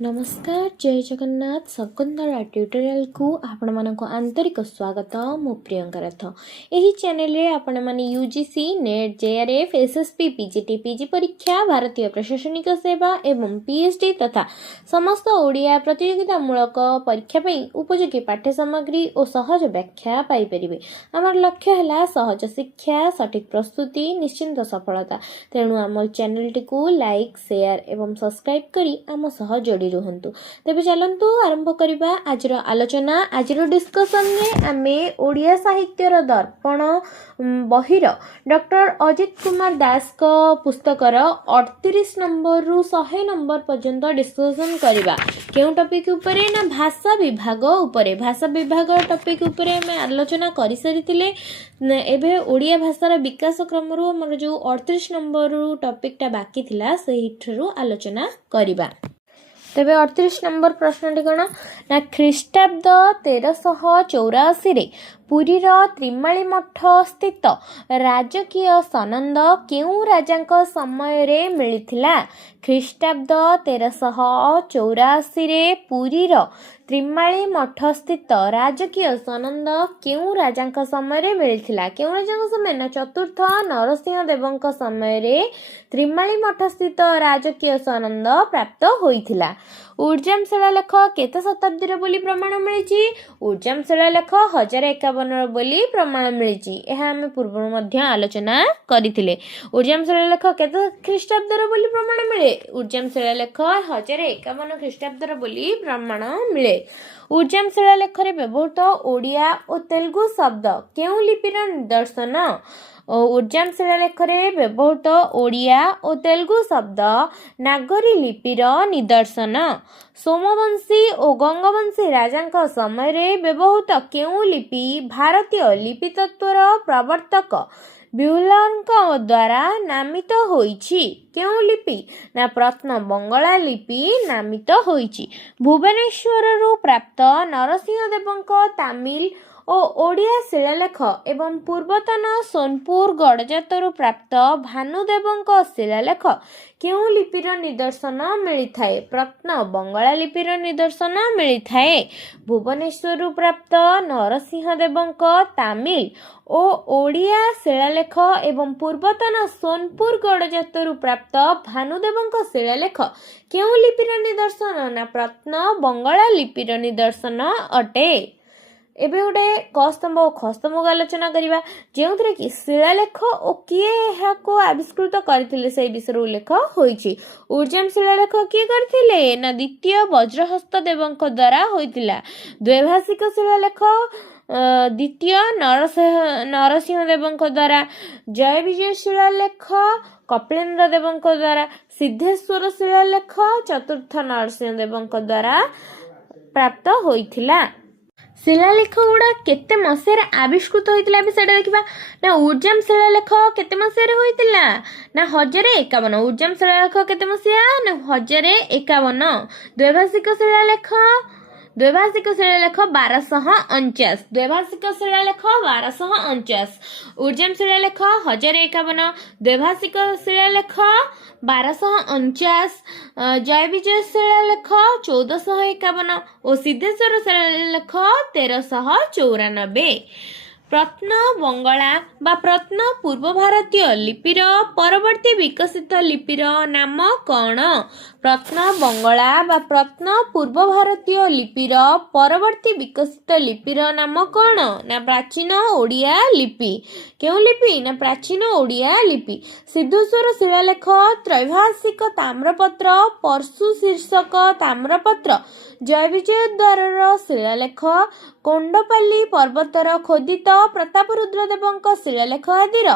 नमस्कार जय जगन्नाथ शकुंतला ट्यूटोरियल को आपण मानक आंतरिक स्वागत मु प्रियंका रथ यही चैनल रे आपण माने UGC net JRF SSP PGT PG परीक्षा भारतीय प्रशासनिक सेवा एवं पीएचडी तथा समस्त ओडिया प्रतियोगिता मूलक परीक्षा पई उपयोगी पाठ्य सामग्री और सहज व्याख्या पाई परिबे। हमर लक्ष्य हला सहज शिक्षा सठिक प्रस्तुति निश्चिंत सफलता। तेणु आम चैनल टी को लाइक शेयर एवं सब्सक्राइब करी आम सह जोड़ी रुहंतु। तेबे चलंतु आरंभ करिबा आजर आलोचना। आजर डिस्कशन में आमे ओडिया साहित्यर दर्पण बहिर डॉक्टर अजित कुमार दास को पुस्तकर 38 नंबर रु 100 नंबर पर्यंत डिस्कशन करिबा। केउ टॉपिक उपरे ना भाषा विभाग उपरे। भाषा विभाग टॉपिक उपरे आमे आलोचना करि सरितिले। एबे ओडिया भाषार विकास क्रम रु हमर जो 38 नंबर रु टॉपिक टा बाकी थिला सेहिठरु आलोचना करिबा। तेबे 38 नंबर प्रश्न कौन ना ख्रीष्टाब्द 1384 रे पुरीर त्रिमाली मठ स्थित राजकीय सनंद केउ राजांक समय रे मिलिथिला। ख्रीष्टाब्द 1384 रे पुरीर त्रिमाली मठ स्थित राजकीय सनंद केउ राजांक समय रे मिलिथिला। केउ राजांक समय ना चतुर्थ नरसिंह देवंक समय रे त्रिमाली मठ स्थित राजकीय सनंद प्राप्त होइथिला। उर्जाम शिलालेख केते शताब्दी रे बोली प्रमाण मिलिछि। उर्जाम शिलालेख 1051 बोली प्रमाण मिलिछि। एहा हम पूर्व मध्य आलोचना करिथिले। उर्जाम शिलालेख केते ख्रीष्टाब्द रे बोली प्रमाण मिले। उर्जाम शिलालेख 1051 ख्रीष्टाब्द रे बोली प्रमाण मिले। उर्जाम शिलालेख रे व्यवहृत ओडिया और तेलुगु शब्द केउ लिपिर निदर्शन। उर्जाम शिलालेख रे व्यवहृत ओडिया और तेलुगु शब्द नागरी लिपिर निदर्शन। सोमवंशी और गंगवंशी राजांक समय रे व्यवहृत केउ लिपि भारतीय लिपि तत्वर प्रवर्तक ब्यूलरଙ୍କ द्वारा नामित होइछि। केउ लिपि ना प्रत्न बंगला लिपि नामित होइछि। भुवनेश्वर रु प्राप्त नरसिंह देवଙ୍କ तामिल और ओडिया शिलालेख एवं पूर्वतन सोनपुर गड़जातरु प्राप्त भानुदेवଙ୍କ शिलालेख केउ लिपिर निदर्शन मिलिथाए। प्रत्न बंगला लिपिर निदर्शन मिलिथाए। भुवनेश्वर प्राप्त नरसिंह देवଙ୍କ तामिल और ओडिया शिलालेख एवं पूर्वतन सोनपुर गड़जातरु प्राप्त भानुदेवଙ୍କ शिलालेख केउ लिपिर निदर्शन ना प्रत्न बंगला लिपिर निदर्शन अटे। एबे गोटे कस्तंभ और खस्तंभ आलोचना करिबा जेउथरे कि शिलालेख ओ किए एहा को आविष्कृत करथिले से विषय उल्लेख होइछि। उर्जाम शिलालेख किए करथिले ना द्वितीय वज्रहस्त देवଙ୍କ द्वारा होइतिला। द्वैभाषिक शिलालेख द्वितीय नरसिंह देवଙ୍କ द्वारा। जय विजय शिलालेख कपिलेन्द्र देवଙ୍କ द्वारा। सिद्धेश्वर शिलालेख चतुर्थ नरसिंह देवଙ୍କ द्वारा प्राप्त होइतिला। शिलालेख गुड़ा केते मसीह आविष्कृत होइतिला भी सेटा देखिबा ना। उर्जाम शिलालेख केते मसीह होइतिला ना 1051। उर्जाम शिलालेख केते मसीहा ना 1051। द्वैभाषिक शिलालेख 1249। द्वैभाषिक शिलालेख 1249। उर्जाम शिलालेख 1051। द्वैभाषिक शिलालेख 1249। जय विजय शिलालेख 1451 और सिद्धेश्वर शिलालेख 1394। प्रत्न बंगला बा प्रत्न पूर्व भारतीय लिपिर परवर्ती विकसित लिपिर नाम कौन। प्रत्न बंगला बा प्रत्न पूर्व भारतीय लिपिर परवर्ती विकसित लिपिर नाम कौन ना प्राचीन ओडिया लिपि। केउ लिपि ना प्राचीन ओडिया लिपि। सिद्धेश्वर शिलालेख त्रैभाषिक ताम्रपत्र परशु शीर्षक ताम्रपत्र जय विजय द्वार शिलालेख कोंडपल्ली पर्वतर खोदित प्रतापरुद्र देवଙ୍କ शिलालेख आदिर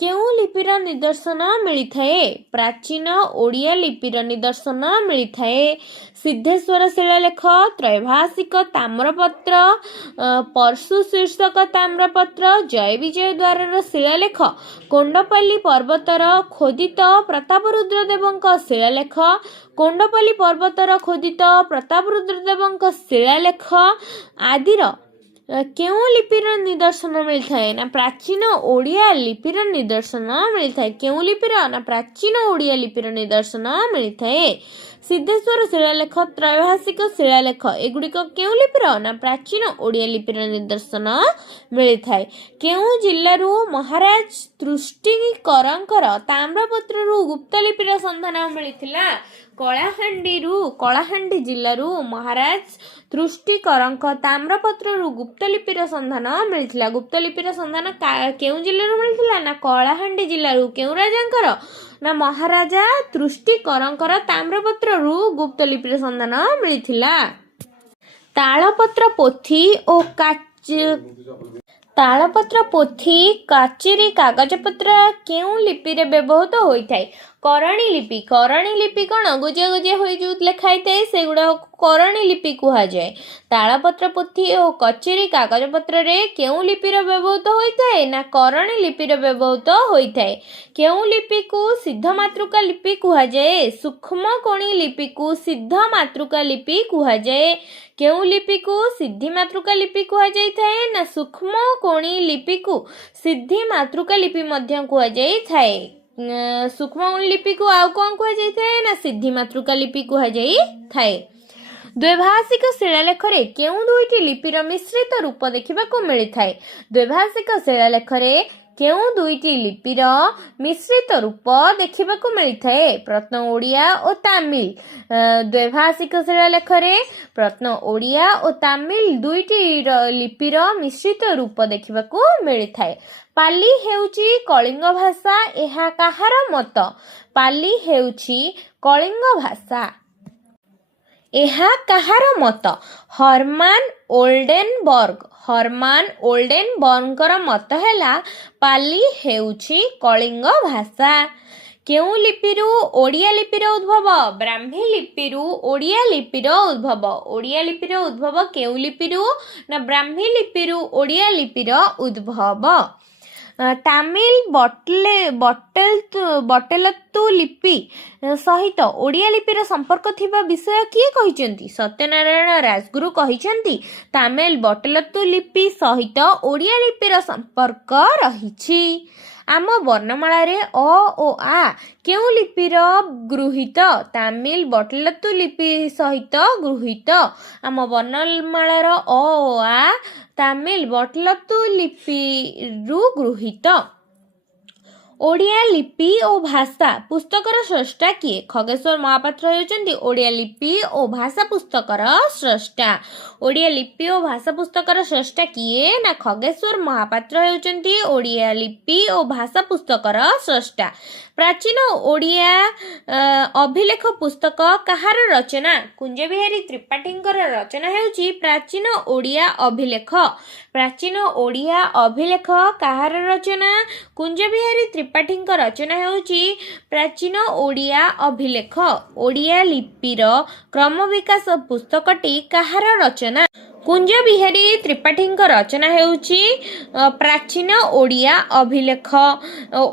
केउ लिपिर निदर्शन मिलिथाए। प्राचीन ओडिया लिपिर निदर्शन मिलिथाए। सिद्धेश्वर शिलालेख त्रैभाषिक ताम्रपत्र परशु शीर्षक ताम्रपत्र जय विजय द्वार शिलालेख कोंडपल्ली पर्वतर खोदित प्रतापरुद्र देवଙ୍କ शिलालेख कोंडपल्ली पर्वतर खोदित प्रतापरुद्र देवଙ୍କ शिलालेख आदिर केउ लिपिर निदर्शन मिलथाए ना प्राचीन ओडिया लिपिर निदर्शन मिलथाए। केउ लिपिर ना प्राचीन ओडिया लिपिर निदर्शन मिलथाए। ସିଦ୍ଧେଶ୍ୱର ଶିଳାଲେଖ, ତ୍ରୈଭାଷିକ ଶିଳାଲେଖ ଏଗୁଡ଼ିକ କେଉଁ ଲିପିର? ନା ପ୍ରାଚୀନ ଓଡ଼ିଆ ଲିପିର ନିଦର୍ଶନ ମିଳିଥାଏ। କେଉଁ ଜିଲ୍ଲାରୁ ମହାରାଜ ତୃଷ୍ଟିକରଙ୍କର ତାମ୍ରପତ୍ରରୁ ଗୁପ୍ତ ଲିପିର ସନ୍ଧାନ ମିଳିଥିଲା? କଳାହାଣ୍ଡି ଜିଲ୍ଲାରୁ ମହାରାଜ ତୃଷ୍ଟିକରଙ୍କ ତାମ୍ରପତ୍ରରୁ ଗୁପ୍ତଲିପିର ସନ୍ଧାନ ମିଳିଥିଲା। ଗୁପ୍ତଲିପିର ସନ୍ଧାନ କେଉଁ ଜିଲ୍ଲାରୁ ମିଳିଥିଲା? ନା କଳାହାଣ୍ଡି ଜିଲ୍ଲାରୁ। କେଉଁ ରାଜାଙ୍କର? ନା ମହାରାଜା ତୃଷ୍ଟିକରଙ୍କର ତାମ୍ରପତ୍ରରୁ ଗୁପ୍ତଲିପିର ସନ୍ଧାନ ମିଳିଥିଲା। ତାଳପତ୍ର ପୋଥି କାଚିରୀ କାଗଜପତ୍ର କେଉଁ ଲିପିରେ ବ୍ୟବହୃତ ହୋଇଥାଏ? କରଣୀ ଲିପି। କରଣୀ ଲିପି କ'ଣ? ଗୁଜିଆ ହୋଇ ଯେଉଁ ଲେଖା ହେଇଥାଏ ସେଗୁଡ଼ାକୁ କରଣୀ ଲିପି କୁହାଯାଏ। ତାଳପତ୍ର ପୋଥି ଓ କଚେରୀ କାଗଜପତ୍ରରେ କେଉଁ ଲିପିର ବ୍ୟବହୃତ ହୋଇଥାଏ? ନା କରଣୀ ଲିପିର ବ୍ୟବହୃତ ହୋଇଥାଏ। କେଉଁ ଲିପିକୁ ସିଦ୍ଧ ମାତୃକା ଲିପି କୁହାଯାଏ? ସୂକ୍ଷ୍ମ କୋଣି ଲିପିକୁ ସିଦ୍ଧ ମାତୃକା ଲିପି କୁହାଯାଏ। କେଉଁ ଲିପିକୁ ସିଦ୍ଧି ମାତୃକା ଲିପି କୁହାଯାଇଥାଏ? ନା ସୂକ୍ଷ୍ମ କୋଣି ଲିପିକୁ ସିଦ୍ଧି ମାତୃକା ଲିପି ମଧ୍ୟ କୁହାଯାଇଥାଏ। ସୂକ୍ଷ୍ମ କୋଣି ଲିପିକୁ ଆଉ କ'ଣ କୁହାଯାଇଥାଏ? ନା ସିଦ୍ଧି ମାତୃକା ଲିପି କୁହାଯାଇଥାଏ। ଦ୍ୱୈଭାଷିକ ଶିଳାଲେଖରେ କେଉଁ ଦୁଇଟି ଲିପିର ମିଶ୍ରିତ ରୂପ ଦେଖିବାକୁ ମିଳିଥାଏ? ଦ୍ୱୈଭାଷିକ ଶିଳାଲେଖରେ କେଉଁ ଦୁଇଟି ଲିପିର ମିଶ୍ରିତ ରୂପ ଦେଖିବାକୁ ମିଳିଥାଏ? ପ୍ରତ୍ନ ଓଡ଼ିଆ ଓ ତାମିଲ। ଦ୍ୱୈଭାଷିକ ଶିଳାଲେଖରେ ପ୍ରତ୍ନ ଓଡ଼ିଆ ଓ ତାମିଲ ଦୁଇଟି ଲିପିର ମିଶ୍ରିତ ରୂପ ଦେଖିବାକୁ ମିଳିଥାଏ। ପାଲି ହେଉଛି କଳିଙ୍ଗ ଭାଷା, ଏହା କାହାର ମତ? ପାଲି ହେଉଛି କଳିଙ୍ଗ ଭାଷା, ଏହା କାହାର ମତ? ହର୍ମାନ ଓଲ୍ଡେନବର୍ଗଙ୍କର ମତ ହେଲା ପାଲି ହେଉଛି କଳିଙ୍ଗ ଭାଷା। କେଉଁ ଲିପିରୁ ଓଡ଼ିଆ ଲିପିର ଉଦ୍ଭବ? ବ୍ରାହ୍ମୀ ଲିପିରୁ ଓଡ଼ିଆ ଲିପିର ଉଦ୍ଭବ। ଓଡ଼ିଆ ଲିପିର ଉଦ୍ଭବ କେଉଁ ଲିପିରୁ? ନା ବ୍ରାହ୍ମୀ ଲିପିରୁ ଓଡ଼ିଆ ଲିପିର ଉଦ୍ଭବ। ତାମିଲ ବଟେଲତୁ ଲିପି ସହିତ ଓଡ଼ିଆ ଲିପିର ସମ୍ପର୍କ ଥିବା ବିଷୟ କିଏ କହିଛନ୍ତି? ସତ୍ୟନାରାୟଣ ରାଜଗୁରୁ କହିଛନ୍ତି ତାମିଲ ବଟେଲତୁ ଲିପି ସହିତ ଓଡ଼ିଆ ଲିପିର ସମ୍ପର୍କ ରହିଛି। ଆମ ବର୍ଣ୍ଣମାଳାରେ ଅ ଓ ଆ କେଉଁ ଲିପିର ଗୃହୀତ? ତାମିଲ ବଟେଲତୁ ଲିପି ସହିତ ଗୃହୀତ। ଆମ ବର୍ଣ୍ଣମାଳାର ଅ ଓ ଆ ତାମିଲ ବଟେଲତୁ ଲିପିରୁ ଗୃହୀତ। ଓଡ଼ିଆ ଲିପି ଓ ଭାଷା ପୁସ୍ତକର ସ୍ରଷ୍ଟା କିଏ? ଖଗେଶ୍ୱର ମହାପାତ୍ର ହେଉଛନ୍ତି ଓଡ଼ିଆ ଲିପି ଓ ଭାଷା ପୁସ୍ତକର ସ୍ରଷ୍ଟା। ଓଡ଼ିଆ ଲିପି ଓ ଭାଷା ପୁସ୍ତକର ସ୍ରଷ୍ଟା କିଏ? ନା ଖଗେଶ୍ୱର ମହାପାତ୍ର ହେଉଛନ୍ତି ଓଡ଼ିଆ ଲିପି ଓ ଭାଷା ପୁସ୍ତକର ସ୍ରଷ୍ଟା। ପ୍ରାଚୀନ ଓଡ଼ିଆ ଅଭିଲେଖ ପୁସ୍ତକ କାହାର ରଚନା? କୁଞ୍ଜବିହାରୀ ତ୍ରିପାଠୀଙ୍କର ରଚନା ହେଉଛି ପ୍ରାଚୀନ ଓଡ଼ିଆ ଅଭିଲେଖ। ପ୍ରାଚୀନ ଓଡ଼ିଆ ଅଭିଲେଖ କାହାର ରଚନା? କୁଞ୍ଜବିହାରୀ ତ୍ରିପାଠୀଙ୍କ ରଚନା ହେଉଛି ପ୍ରାଚୀନ ଓଡ଼ିଆ ଅଭିଲେଖ। ଓଡ଼ିଆ ଲିପିର କ୍ରମବିକାଶ ପୁସ୍ତକଟି କାହାର ରଚନା? କୁଞ୍ଜବିହାରୀ ତ୍ରିପାଠୀଙ୍କ ରଚନା ହେଉଛି ପ୍ରାଚୀନ ଓଡ଼ିଆ ଅଭିଲେଖ।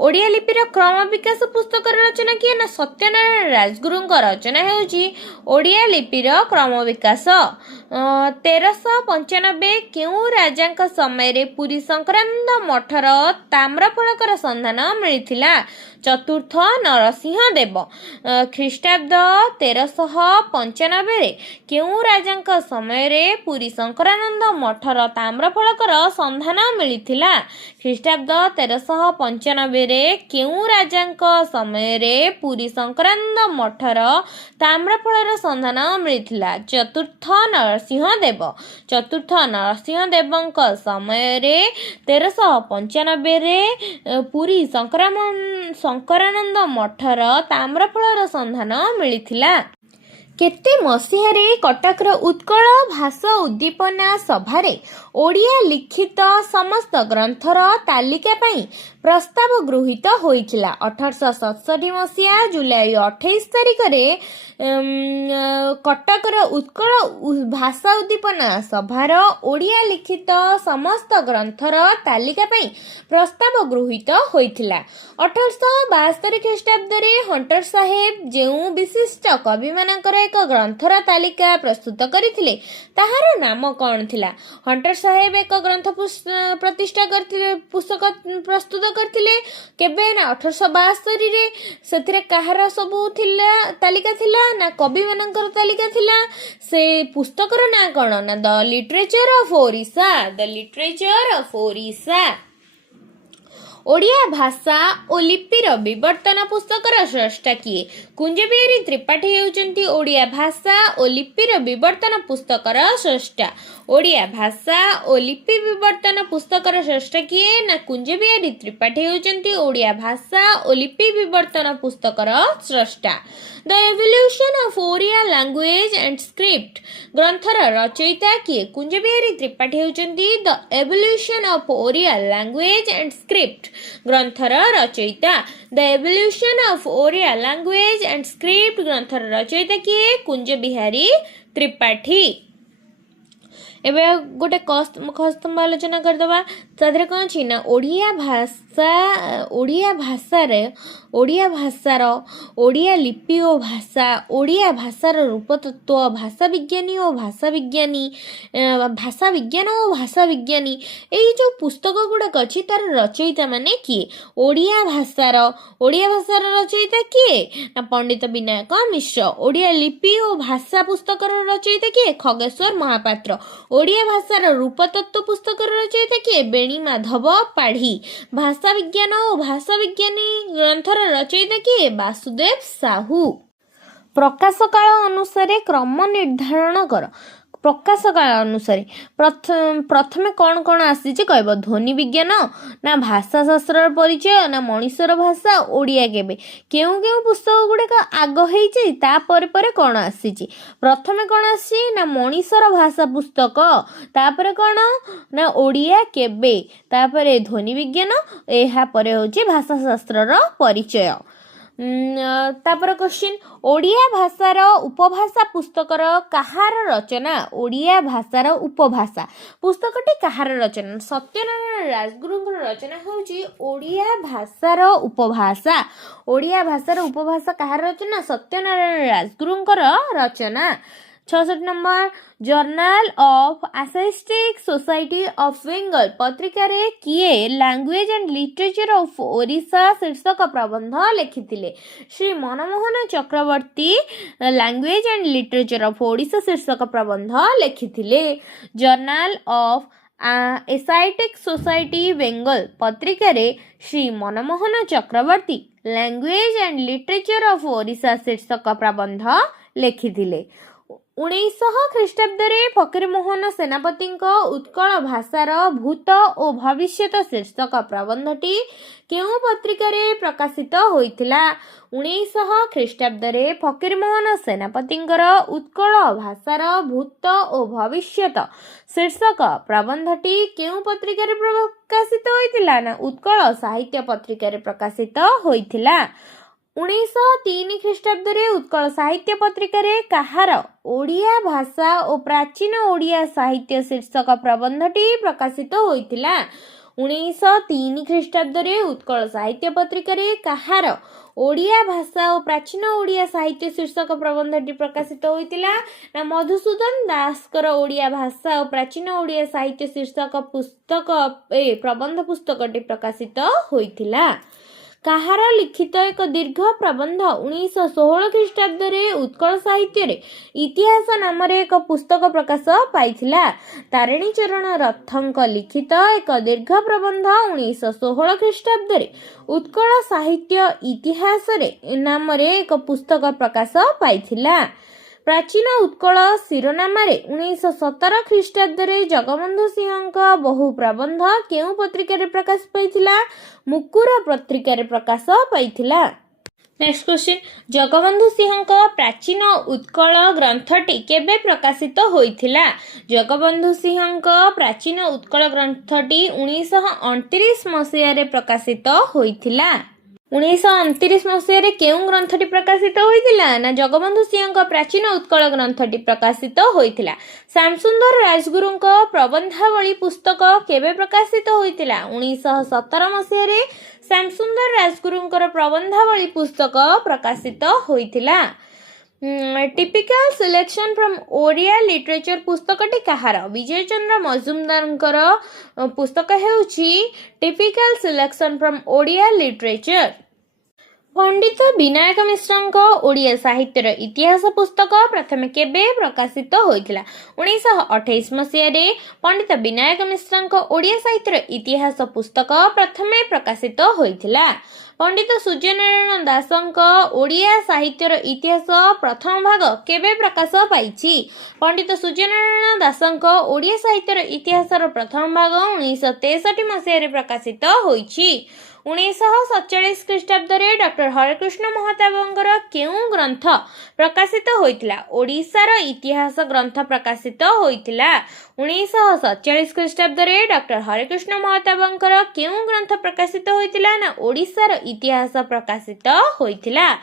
ଓଡ଼ିଆ ଲିପିର କ୍ରମ ବିକାଶ ପୁସ୍ତକର ରଚନା କିଏ? ନା ସତ୍ୟନାରାୟଣ ରାଜଗୁରୁଙ୍କ ରଚନା ହେଉଛି ଓଡ଼ିଆ ଲିପିର କ୍ରମ ବିକାଶ। 1395 କେଉଁ ରାଜାଙ୍କ ସମୟରେ ପୁରୀ ସଂକ୍ରାନ୍ତ ମଠର ତାମ୍ରଫଳକର ସନ୍ଧାନ ମିଳିଥିଲା? ଚତୁର୍ଥ ନରସିଂହ ଦେବ। ଖ୍ରୀଷ୍ଟାବ୍ଦ 1395 କେଉଁ ରାଜାଙ୍କ ସମୟରେ ପୁରୀ ଶଙ୍କରାନନ୍ଦ ମଠର ତାମ୍ରଫଳକର ସନ୍ଧାନ ମିଳିଥିଲା? ଖ୍ରୀଷ୍ଟାବ୍ଦ 1395 କେଉଁ ରାଜାଙ୍କ ସମୟରେ ପୁରୀ ଶଙ୍କରାନନ୍ଦ ମଠର ତାମ୍ରଫଳର ସନ୍ଧାନ ମିଳିଥିଲା? ଚତୁର୍ଥ ନରସିଂହ ଦେବ। ଚତୁର୍ଥ ନରସିଂହ ଦେବଙ୍କ ସମୟରେ 1395 ପୁରୀ ଶଙ୍କରାନନ୍ଦ ମଠର ତାମ୍ରଫଳର ସନ୍ଧାନ ମିଳିଥିଲା। କେତେ ମସିହାରେ କଟକର ଉତ୍କଳ ଭାଷା ଉଦ୍ଦୀପନା ସଭାରେ ଓଡ଼ିଆ ଲିଖିତ ସମସ୍ତ ଗ୍ରନ୍ଥର ତାଲିକା ପାଇଁ ପ୍ରସ୍ତାବ ଗୃହୀତ ହୋଇଥିଲା? 1867 ମସିହା ଜୁଲାଇ 28 ତାରିଖରେ କଟକର ଉତ୍କଳ ଭାଷା ଉଦ୍ଦୀପନା ସଭାର ଓଡ଼ିଆ ଲିଖିତ ସମସ୍ତ ଗ୍ରନ୍ଥର ତାଲିକା ପାଇଁ ପ୍ରସ୍ତାବ ଗୃହୀତ ହୋଇଥିଲା। 1872 ଖ୍ରୀଷ୍ଟାବ୍ଦରେ ହଣ୍ଟର ସାହେବ ଯେଉଁ ବିଶିଷ୍ଟ କବିମାନଙ୍କର ଏକ ଗ୍ରନ୍ଥର ତାଲିକା ପ୍ରସ୍ତୁତ କରିଥିଲେ ତାହାର ନାମ କ'ଣ ଥିଲା? ହଣ୍ଟର ସାହେବ ଏକ ଗ୍ରନ୍ଥ ପୁସ୍ତକ ପ୍ରସ୍ତୁତ करथिले केबे ना 1872 रे सेथिरे काहार सबु थिला तालिका थिला ना कवि मानकर तालिका थिला से पुस्तकर ना कोन ना the literature of Odisha Odia भाषा और लिपिर विवर्तन पुस्तकर स्रष्टा किए कुंज बिहारी त्रिपाठी हेउचंती ओडिया भाषा और लिपिर विवर्तन पुस्तकर स्रष्टा ओडिया भाषा और लिपि विवर्तन पुस्तकर स्रष्टा किए ना कुंज बिहारी त्रिपाठी हेउचंती ओडिया भाषा और लिपि विवर्तन पुस्तकर स्रष्टा the evolution of Odia language and script ग्रंथर रचयिता किए कुंज बिहारी त्रिपाठी हेउचंती the evolution of Odia language and script ग्रंथर रचयिता the evolution of Odia language and script ग्रंथर रचयिता किए कुंज बिहारी त्रिपाठी एबे गोटे कस्तंभ आलोचना करदबा तादरे कौन छी ना ओडिया भाषार ओडिया लिपि और भाषा ओडिया भाषार रूपतत्व भाषा विज्ञानी और भाषा विज्ञानी एई जो पुस्तक गुड़ाक अच्छी तार रचयिता माने किए ओडिया भाषार रचयिता किए ना पंडित विनायक मिश्र ओडिया लिपि और भाषा पुस्तकर रचयिता किए खगेश्वर महापात्र ओडिया भाषार रूपतत्व पुस्तकर रचयिता किए बेणी माधव पाढ़ी भाषा विज्ञान और भाषा विज्ञानी ग्रंथर रचयिता किए वासुदेव साहू प्रकाश काल अनुसार क्रम निर्धारण कर प्रकाश काल अनुसार प्रथमे कौन कौन आसी कहब ध्वनि विज्ञान ना भाषा शास्त्र परिचय ना मनीषर भाषा ओडिया केबे केउ केउ पुस्तक गुड़ाक आग होइछि तापर परे कौन आसी प्रथमे कौन आसी ना मनीषर भाषा पुस्तक तापर कौन ना ओडिया केबे तापर ध्वनि विज्ञान एहा परे होछि भाषा शास्त्रर परिचय तापर क्वेश्चन ओडिया भाषार उपभाषा पुस्तकर काहार रचना ओडिया भाषार उपभाषा पुस्तकटी काहार रचना सत्यनारायण राजगुरुଙ୍କର रचना होउची ओडिया भाषार उपभाषा काहार रचना सत्यनारायण राजगुरुଙ୍କର रचना 66 number journal of aesthetic society of Bengal पत्रिका रे किए language and literature of Odisha शीर्षक प्रबंध लिखिथिले Shri Manmohan Chakravarti language and literature of Odisha शीर्षक प्रबंध लिखिथिले journal of aesthetic society Bengal पत्रिका रे Shri Manmohan Chakravarti language and literature of Odisha शीर्षक प्रबंध लिखिथिले 1900 ख्रीष्टाब्दरे फकीरमोहन सेनापति उत्कल भाषार भूत और भविष्यत शीर्षक प्रबंधटी केउ पत्रिका रे प्रकाशित होइथिला 1900 ख्रीष्टाब्दरे फकीरमोहन सेनापति उत्कल भाषार भूत और भविष्यत शीर्षक प्रबंधटी केउ पत्रिका रे प्रकाशित होइथिला ना उत्कल साहित्य पत्रिका रे प्रकाशित होइथिला 1903 ख्रीष्टाब्दरे उत्कल साहित्य पत्रिका रे काहार ओडिया भाषा और प्राचीन ओडिया साहित्य शीर्षक प्रबंधटी प्रकाशित होइथिला 1903 ख्रीष्टाब्दरे उत्कल साहित्य पत्रिका रे काहार ओडिया भाषा और प्राचीन ओडिया साहित्य शीर्षक प्रबंधटी प्रकाशित होइथिला ना मधुसूदन दासकर ओडिया भाषा और प्राचीन ओडिया साहित्य शीर्षक प्रबंध पुस्तकटी प्रकाशित होइथिला काहार लिखित एक दीर्घ प्रबंध 1916 ख्रीष्टाब्दरे उत्कल साहित्य रे इतिहास नाम एक पुस्तक प्रकाश पाइथिला तारिणी चरण रथंक लिखित एक दीर्घ प्रबंध 1916 ख्रीष्टाब्दरे उत्कल साहित्य इतिहास रे नाम एक पुस्तक प्रकाश पाइथिला प्राचीन उत्कल शिरोनाम 1917 ख्रीष्टाब्दरे जगबंधु सिंह बहु प्रबंध केउ पत्रिका रे प्रकाश पाइथिला मुकुर पत्रिका रे प्रकाश पाइथिला नेक्स्ट क्वेश्चन जगबंधु सिंह प्राचीन उत्कल ग्रंथटी केबे प्रकाशित होइथिला जगबंधु सिंह प्राचीन उत्कल ग्रंथटी 1929 मसीहा रे प्रकाशित होइथिला 1929 मसीह केउ ग्रंथटी प्रकाशित होइथिला ना जगबंधु सिंह प्राचीन उत्कल ग्रंथटी प्रकाशित होइथिला श्यामसुंदर राजगुरुଙ୍କ प्रबंधावली पुस्तक केबे प्रकाशित होइथिला 1917 मसीह श्यामसुंदर राजगुरुଙ୍କର प्रबंधावली पुस्तक प्रकाशित होइथिला typical selection from Odia literature पुस्तकटी कहार विजय चंद्र मजुमदार पुस्तक हेउछि typical selection from Odia literature. Pandit Vinayak Mishra Odia साहित्यर इतिहास पुस्तक प्रथम केबे प्रकाशित होइतिला 1928 मसीह पंडित विनायक मिश्र ओडिया साहित्यर इतिहास पुस्तक प्रथम प्रकाशित होइतिला। पंडित सूर्यनारायण दासଙ୍କ ओडिया साहित्यर इतिहास प्रथम भाग केबे प्रकाश पाइछि? पंडित सूर्यनारायण दासଙ୍କ ओडिया साहित्यर इतिहास प्रथम भाग 1963 मसीह प्रकाशित होइछि। 1947 ख्रीष्टाब्द डॉक्टर हरेकृष्ण महताबंकर केउं ग्रंथ प्रकाशित होइतिला? ओडिशार इतिहास ग्रंथ प्रकाशित होइतिला। 1947 ख्रीष्टाब्द डॉक्टर हरेकृष्ण महताबंकर केउं ग्रंथ प्रकाशित होइतिला ना ओडिशार इतिहास प्रकाशित होइतिला।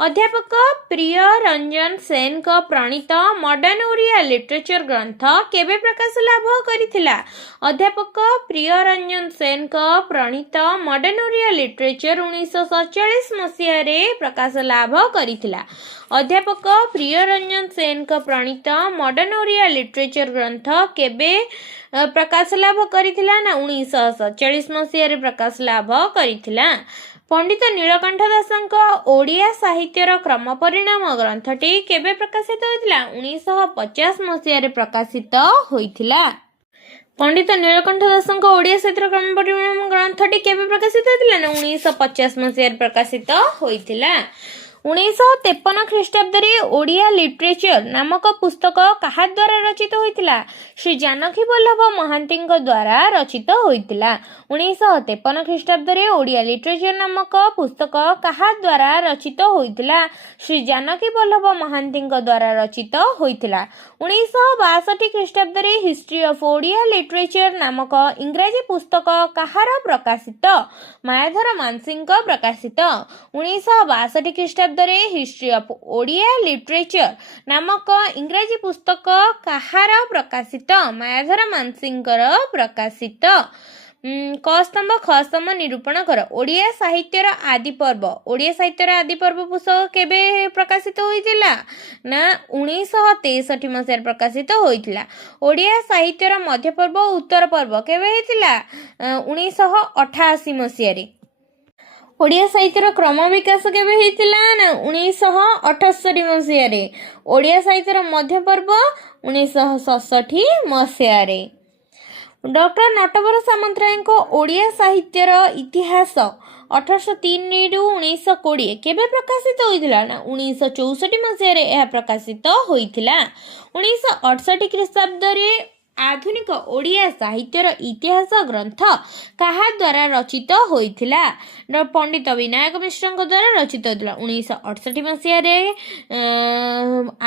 अध्यापक प्रिय रंजन सेन का प्रणीत मॉडर्न ओडिया लिटरेचर ग्रंथ केबे प्रकाश लाभ करिथिला? अध्यापक प्रिय रंजन सेन का प्रणीत मॉडर्न ओडिया लिटरेचर 1947 मसीह प्रकाश लाभ करिथिला। अध्यापक प्रिय रंजन सेन का प्रणीत मॉडर्न ओडिया लिटरेचर ग्रंथ केबे प्रकाश लाभ करिथिला ना 1947 मसीह प्रकाश लाभ करिथिला। पंडित नीलकंठ दासଙ୍କ ओडिया साहित्यर क्रम परिणाम ग्रंथटी केबे प्रकाशित होइतिला? 1950 मसीह प्रकाशित होइतिला। पंडित नीलकंठ दासଙ୍କ ओडिया साहित्यर क्रम परिणाम ग्रंथटी केबे प्रकाशित होइतिला ना 1950 मसीह प्रकाशित होइतिला। 1953 ख्रीष्टाब्द ओडिया लिटरेचर नामक पुस्तक कहा द्वारा रचित होइतिला? श्री जानकी वल्लभ महांती द्वारा रचित होइतिला। 1953 ख्रीष्टाब्द ओडिया लिटरेचर नामक पुस्तक कहा द्वारा रचित होइतिला? श्री जानकी वल्लभ महांती द्वारा रचित होइतिला। 1962 ख्रीष्टाब्द हिस्ट्री ऑफ ओडिया लिटरेचर नामक इंग्राजी पुस्तक कहार प्रकाशित? मायाधर मानसिंह प्रकाशित। 1962 ख्रीष्टाब्द हिस्ट्री ऑफ ओडिया लिटरेचर नामक इंग्राजी पुस्तक कहार प्रकाशित? मायाधर मानसिंह प्रकाशित। क स्तंभ ख स्तंभ निरूपण कर। ओडिया साहित्यर आदि पर्व। ओडिया साहित्यर आदि पर्व पुस्तक केबे प्रकाशित होइतिला ना 1963 मसीह प्रकाशित होइतिला। ओडिया साहित्यर मध्य पर्व उत्तर पर्व केबे हेतिला? 1988 मसीह। ओडिया साहित्यर क्रम विकास केबे हेतिला ना 1978 मसीह। ओडिया साहित्यर मध्य पर्व 1967 मसीह। डॉक्टर नटवर सामंतराय को ओडिया साहित्यर इतिहास 1803 रु 1920 केबे प्रकाशित होइतिला ना 1964 मसीह यह प्रकाशित होइतिला। 1968 ख्रीष्टाब्द आधुनिक ओडिया साहित्यर इतिहास ग्रंथ कहा द्वारा रचित होइतिला? पंडित विनायक मिश्र द्वारा रचित होइतिला। 1968 मसीह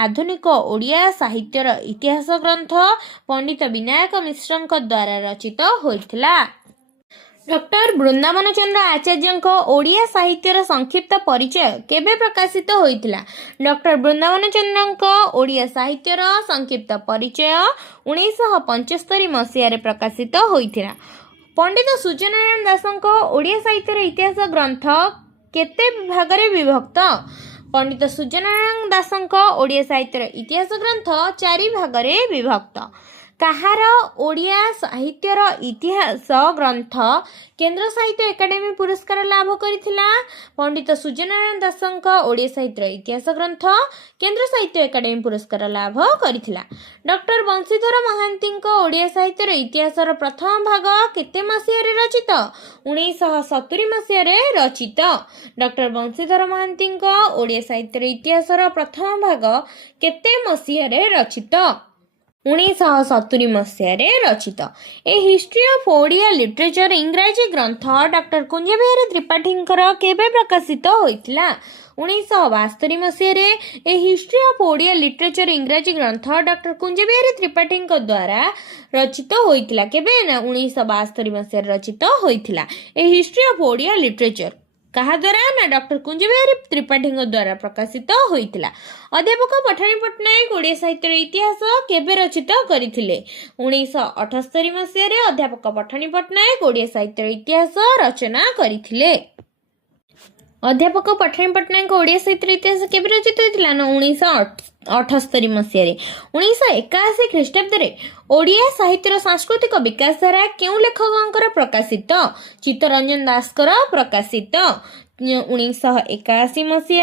आधुनिक ओडिया साहित्यर इतिहास ग्रंथ पंडित विनायक मिश्र द्वारा रचित होइतिला। डॉक्टर वृंदावन चंद्र आचार्य ओडिया साहित्यर संक्षिप्त परिचय केबे प्रकाशित होइतिला? डॉक्टर वृंदावन चंद्र ओडिया साहित्यर संक्षिप्त परिचय 1975 मसीह प्रकाशित होइतिला। पंडित सूर्यनारायण दासଙ୍କ ओडिया साहित्यर इतिहास ग्रंथ केते भागरे विभक्त? पंडित सूर्यनारायण दासଙ୍କ ओडिया साहित्यर इतिहास ग्रंथ 4 भागरे विभक्त। कहार ओडिया साहित्यर इतिहास ग्रंथ केंद्र साहित्य एकाडेमी पुरस्कार लाभ करिथिला? पंडित सूर्यनारायण दासଙ୍କ ओडिया साहित्य इतिहास ग्रंथ केंद्र साहित्य एकाडेमी पुरस्कार लाभ करिथिला। डॉक्टर बंशीधर महांती ओडिया साहित्य इतिहास प्रथम भाग केते मसीह रचित? 1970 मसीह रचित। डॉक्टर बंशीधर महांती ओडिया साहित्य इतिहास प्रथम भाग केते मसीह रचित? 1970 मसीह रचित। ए हिस्ट्री ऑफ ओडिया लिटरेचर इंग्राजी ग्रंथ डॉक्टर कुंज बिहारी त्रिपाठी केबे प्रकाशित होइतिला? 1972 मसीह ए हिस्ट्री ऑफ ओडिया लिटरेचर इंग्राजी ग्रंथ डॉक्टर कुंज बिहारी त्रिपाठी द्वारा रचित होइतिला। केबे ना 1972 मसीह रचित होइतिला। ए हिस्ट्री ऑफ ओडिया लिटरेचर कहा द्वारा ना डॉक्टर कुंज बिहारी त्रिपाठी द्वारा प्रकाशित होइतिला। अध्यापक पठाणी पट्टनायक ओडिया साहित्य इतिहास केबे रचित करिथिले? 1978 मसीह अध्यापक पठाणी पट्टनायक ओडिया साहित्य इतिहास रचना करिथिले। अध्यापक पठाणी पट्टनायक ओडिया साहित्य इतिहास केबे रचित होइतिला ना 1978 मसीह 1981 ख्रीष्टाब्द ओडिया साहित्यर सांस्कृतिक विकास धारा केउ लेखकंकर प्रकाशित चित्तरंजन दासकर प्रकाशित 1981 मसीह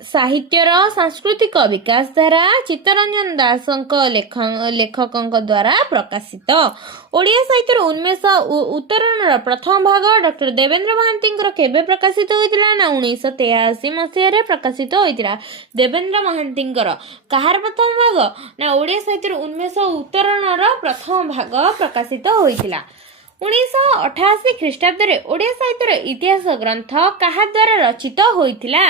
साहित्यर सांस्कृतिक विकास धारा चित्तरंजन दासक लेखकंक द्वारा प्रकाशित ओडिया साहित्यर उन्मेष उत्तरण प्रथम भाग डॉक्टर देवेंद्र महांती केबे प्रकाशित होइतिला ना 1983 मसीह प्रकाशित होइतिला। देवेंद्र महांती कहार प्रथम भाग ना ओडिया साहित्यर उन्मेष उत्तरण प्रथम भाग प्रकाशित होइतिला। 1988 ख्रीष्टाब्द ओडिया साहित्यर इतिहास ग्रंथ कहा द्वारा रचित होइतिला?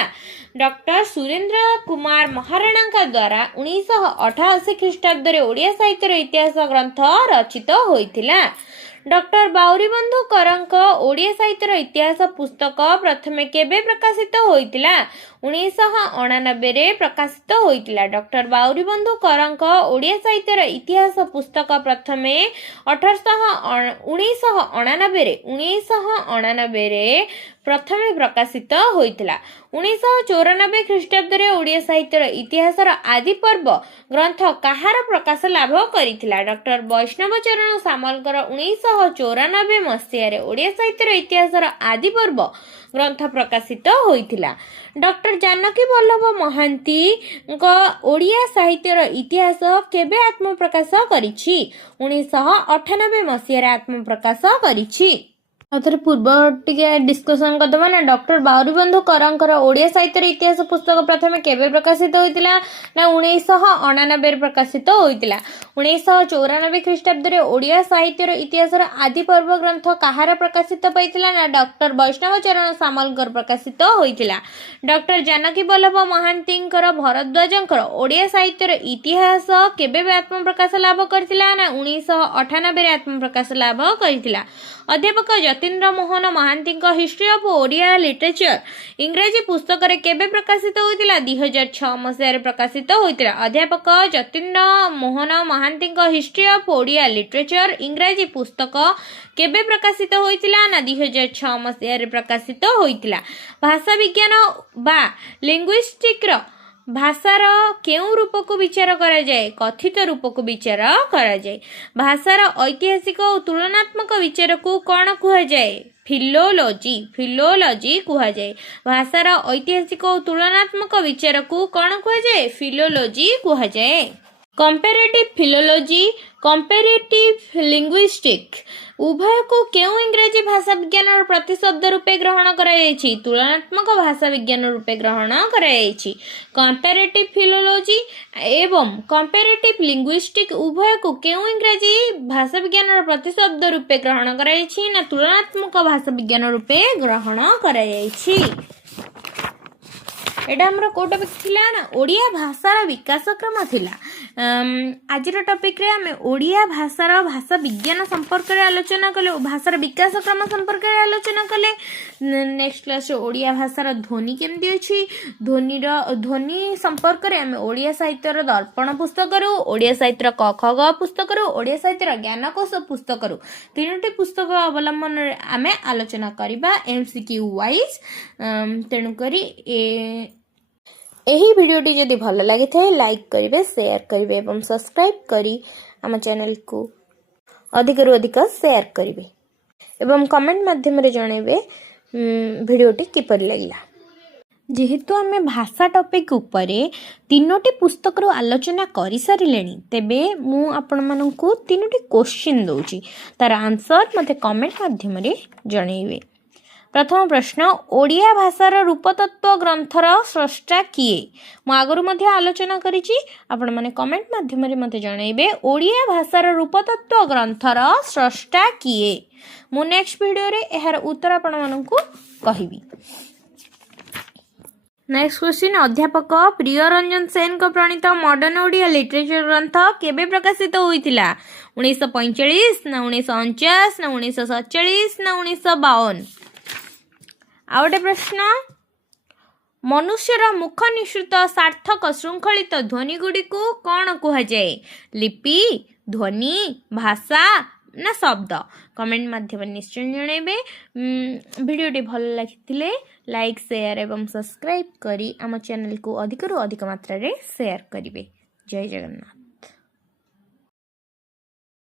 डॉक्टर सुरेंद्र कुमार महाराणा द्वारा 1988 ख्रीष्टाब्द ओडिया साहित्यर इतिहास ग्रंथ रचित होइतिला। डॉक्टर बाउरीबंधु करंक ओडिया साहित्यर इतिहास पुस्तक प्रथमे केबे प्रकाशित होइतिला? 1989 रे प्रकाशित होइतिला। डॉक्टर बाउरीबंधु करंक ओडिया साहित्यर इतिहास पुस्तक प्रथमे 1989 रे प्रथमे प्रकाशित होइतिला। 1994 ख्रीष्टाब्द ओडिया साहित्यर इतिहास आदि पर्व ग्रंथ कहार प्रकाश लाभ करिथिला? डॉक्टर वैष्णव चरण सामलकर 1994 मसीह ओडिया साहित्यर इतिहास आदि पर्व ग्रंथ प्रकाशित होइथिला। डॉक्टर जानकी वल्लभ महांती ओडिया साहित्यर इतिहास केबे आत्मप्रकाश करिछि? 1998 मसीह आत्मप्रकाश करिछि। पूर्व टिके डिस्कसन करदबा ना डॉक्टर बाउरीबंधु करंकर ओडिया साहित्यर इतिहास पुस्तक प्रथमे केबे प्रकाशित होइतिला ना 1989 प्रकाशित होइतिला। 1994 ख्रीष्टाब्द ओडिया साहित्यर इतिहास आदि पर्व ग्रंथ कहार प्रकाशित पाइतिला ना डॉक्टर वैष्णव चरण सामलकर प्रकाशित होइतिला। डॉक्टर जानकी वल्लभ महांतींकर भरद्वाजंकर ओडिया साहित्यर इतिहास केबे आत्मप्रकाश लाभ करथिला ना 1998 आत्मप्रकाश लाभ करथिला। अध्यापक Jatindra Mohan Mahanty history of Odia literature इंग्राजी पुस्तक केबे प्रकाशित होइतिला? 2006 मसीह प्रकाशित होइतिला। अध्यापक Jatindra Mohan Mahanty history of Odia literature इंग्राजी पुस्तक केबे प्रकाशित होइतिला ना 2006 मसीह प्रकाशित होइतिला। भाषा विज्ञान बा लिंग्विस्टिक भाषार केउ रूप को विचार करा जाए? कथित रूप को विचार करा जाए। भाषार ऐतिहासिक और तुलनात्मक विचार को कौन कुहा जाए? फिलोलॉजी कुहा जाए। भाषार ऐतिहासिक और तुलनात्मक विचार को कौन कुहा जाए? फिलोलॉजी कुहा जाए। कंपैरेटिव फिलोलॉजी कंपैरेटिव लिंग्विस्टिक उभय को केउ इंग्रजी भाषा विज्ञान प्रतिशब्द रूपे ग्रहण कराଯାଇଛି? तुलनात्मक भाषा विज्ञान रूपे ग्रहण कराଯାଇଛି। कंपैरेटिव फिलोलॉजी एवं कंपैरेटिव लिंग्विस्टिक उभय को केउ इंग्रजी भाषा विज्ञान प्रतिशब्द रूपे ग्रहण कराଯାଇଛି ना तुलनात्मक भाषा विज्ञान रूपे ग्रहण कराଯାଇଛି। एटा हमर को टॉपिक थिला ना ओडिया भाषार विकास क्रम थिला। आज टॉपिक रे हमें ओडिया भाषार भाषा विज्ञान संपर्क रे आलोचना कले, भाषार विकास क्रम संपर्क रे आलोचना कले। नेक्स्ट क्लास रे ओडिया भाषार ध्वनि केमती अछि, ध्वनि संपर्क रे हमें ओडिया साहित्यर दर्पण पुस्तक रो, ओडिया साहित्यर क ख ग पुस्तक रो, ओडिया साहित्यर ज्ञानकोश पुस्तक रो तीनोटी पुस्तक अवलंबन रे हमें आलोचना करिबा एमसीक्यू वाइज। तेणु करी एही वीडियोटी जदि भल लगी थे लाइक करिवे, शेयर करिवे एवं सब्सक्राइब करी आम चैनल को अधिक रु अधिक शेयर करिवे एवं कमेंट माध्यम रे जणेबे वीडियोटी किपर लगिला। जेहेतु आमे भाषा टॉपिक उपरे तीनोटी पुस्तक रो आलोचना करि सारिलेनी, तेबे मु आपण माननकु तीनोटी क्वेश्चन दउची, तार आंसर मते कमेंट माध्यम रे जणेबे। प्रथम प्रश्न, ओडिया भाषार रूपतत्व ग्रंथर स्रष्टा किए? मु आगरु मध्ये आलोचना करिछि, आपण माने कमेंट माध्यम रे मते जणाइबे ओडिया भाषार रूपतत्व ग्रंथर स्रष्टा किए। मु नेक्स्ट वीडियो रे एहार उत्तर आपण माननकु कहिबी। नेक्स्ट क्वेश्चन, अध्यापक प्रियरंजन सेन को प्रणीत मॉडर्न ओडिया लिटरेचर ग्रंथ केबे प्रकाशित होइतिला? 1945 ना 1949 ना 1947 ना 1952? आउटे प्रश्न, मनुष्यर मुख निश्चित सार्थक श्रृंखलित ध्वनि गुड़ी को कौन कह जाए? लिपि, ध्वनि, भाषा, ना शब्द कमेंट माध्यम निश्चय जनइबे। भिडियोटी भल लगी लाइक शेयर एवं सब्सक्राइब करी आम चैनल को अधिक रु अधिक मात्रा रे शेयर करिवे। जय जगन्नाथ।